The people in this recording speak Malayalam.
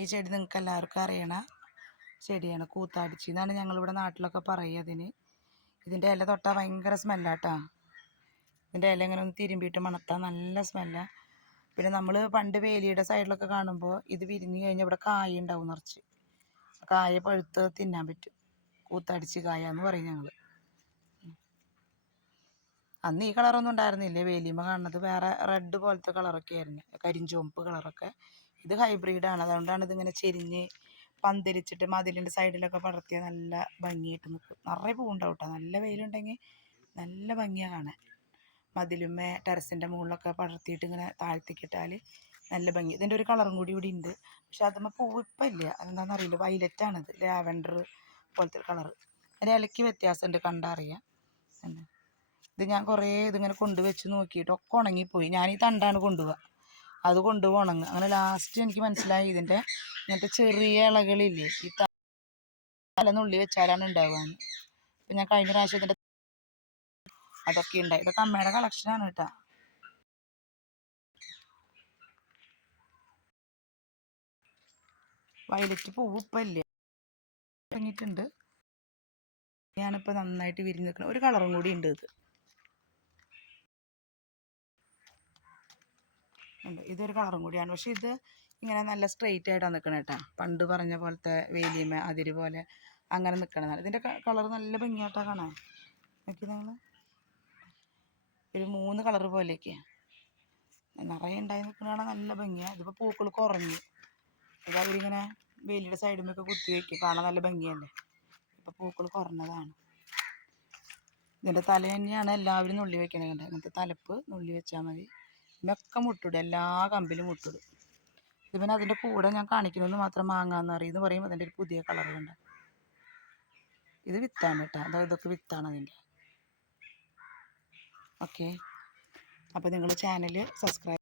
ഈ ചെടി നിങ്ങൾക്ക് എല്ലാവർക്കും അറിയണ ചെടിയാണ്. കൂത്താടിച്ചി എന്നാണ് ഞങ്ങളിവിടെ നാട്ടിലൊക്കെ പറയുക അതിന്. ഇതിൻ്റെ ഇല തൊട്ടാൽ ഭയങ്കര സ്മെല്ലാട്ടോ. ഇതിൻ്റെ ഇല ഇങ്ങനെ ഒന്ന് തിരുമ്പിയിട്ട് മണത്താൽ നല്ല സ്മെല്ലാണ്. പിന്നെ നമ്മൾ പണ്ട് വേലിയുടെ സൈഡിലൊക്കെ കാണുമ്പോൾ ഇത് വിരിഞ്ഞ് കഴിഞ്ഞാൽ ഇവിടെ കായ ഉണ്ടാവും നിറച്ച്. കായ പഴുത്ത് തിന്നാൻ പറ്റും. കൂത്തടിച്ച് കായ എന്ന് പറയും ഞങ്ങൾ. അന്ന് ഈ കളറൊന്നും ഉണ്ടായിരുന്നില്ല. വേലിയുമ്പോൾ കാണുന്നത് വേറെ റെഡ് പോലത്തെ കളറൊക്കെ ആയിരുന്നു, കരിഞ്ചുവപ്പ് കളറൊക്കെ. ഇത് ഹൈബ്രിഡാണ്. അതുകൊണ്ടാണ് ഇതിങ്ങനെ ചെരിഞ്ഞ് പന്തലിച്ചിട്ട് മതിലിൻ്റെ സൈഡിലൊക്കെ പടർത്തിയാൽ നല്ല ഭംഗിയായിട്ട് നിൽക്കും. നിറയെ പൂവുണ്ടാവും കേട്ടോ. നല്ല വെയിലുണ്ടെങ്കിൽ നല്ല ഭംഗിയാണ് കാണാൻ. മതിലുമ്മേ ടെറസിൻ്റെ മുകളിലൊക്കെ പടർത്തിയിട്ട് ഇങ്ങനെ താഴ്ത്തിക്കിട്ടാൽ നല്ല ഭംഗി. ഇതിൻ്റെ ഒരു കളറും കൂടി ഇവിടെ ഉണ്ട്. പക്ഷെ അതുമ്പോൾ പൂവ് ഇപ്പം ഇല്ല. അതെന്താണെന്നറിയില്ല. വയലറ്റാണിത്, ലാവൻഡർ പോലത്തെ കളറ്. അതിൻ്റെ ഇലയ്ക്ക് വ്യത്യാസമുണ്ട്, കണ്ടറിയാം. ഇത് ഞാൻ കുറേ ഇതിങ്ങനെ കൊണ്ടുവച്ച് നോക്കിയിട്ട് ഒക്കെ ഉണങ്ങിപ്പോയി. ഞാൻ ഈ തണ്ടാണ് കൊണ്ടുപോവുക, അത് കൊണ്ടുപോയി ഉണങ്ങുക. അങ്ങനെ ലാസ്റ്റ് എനിക്ക് മനസ്സിലായി ഇതിൻ്റെ ഇങ്ങനത്തെ ചെറിയ ഇലകളില്ലേ, ഈ തലനുള്ളി വെച്ചാലാണ് ഉണ്ടാവുകയെന്ന്. അപ്പം ഞാൻ കഴിഞ്ഞ പ്രാവശ്യം ഇതിൻ്റെ അതൊക്കെ ഉണ്ടായി. ഇതൊക്കെ അമ്മയുടെ കളക്ഷനാണ് കേട്ടോ. വയലറ്റ് പൂവ് ഇപ്പം ഇല്ല, തുടങ്ങിയിട്ടുണ്ട്. ഞാനിപ്പോൾ നന്നായിട്ട് വിരിഞ്ഞ് നിൽക്കണം. ഒരു കളറും കൂടി ഉണ്ട്. ഇതൊരു കളറും കൂടിയാണ്. പക്ഷെ ഇത് ഇങ്ങനെ നല്ല സ്ട്രെയിറ്റ് ആയിട്ടാണ് നിൽക്കണത് കേട്ടോ. പണ്ട് പറഞ്ഞ പോലത്തെ വേലിയമ അതിര് പോലെ അങ്ങനെ നിൽക്കണതാണ്. ഇതിൻ്റെ കളർ നല്ല ഭംഗിയായിട്ടാണ് കാണാൻ. നോക്കി നിങ്ങൾ, ഒരു 3 കളർ പോലെയൊക്കെയാണ് നിറയെ ഉണ്ടായി നിൽക്കണതാണ്. നല്ല ഭംഗിയാണ്. ഇതിപ്പോൾ പൂക്കൾ കുറഞ്ഞു. ഇത് അവരിങ്ങനെ വേലിയുടെ സൈഡിലൊക്കെ കുത്തി വയ്ക്കും, കാണാൻ നല്ല ഭംഗിയല്ലേ. ഇപ്പോൾ പൂക്കൾ കുറഞ്ഞതാണ്. ഇതിൻ്റെ തല തന്നെയാണ് എല്ലാവരും നുള്ളി വെക്കണത് കണ്ടത്. ഇങ്ങനത്തെ തലപ്പ് നുള്ളി വെച്ചാൽ മതി. ഇതിനൊക്കെ മുട്ടിടും, എല്ലാ കമ്പിലും മുട്ടിടും. ഇത് പിന്നെ അതിൻ്റെ കൂടെ ഞാൻ കാണിക്കണമെന്ന് മാത്രം മാങ്ങാന്ന് അറിയുമെന്ന് പറയും. അതിൻ്റെ ഒരു പുതിയ കളറുണ്ട്. ഇത് വിത്താണ് കേട്ടോ. ഇതൊക്കെ വിത്താണ് അതിൻ്റെ. ഓക്കെ, അപ്പോൾ നിങ്ങൾ ചാനൽ സബ്സ്ക്രൈബ്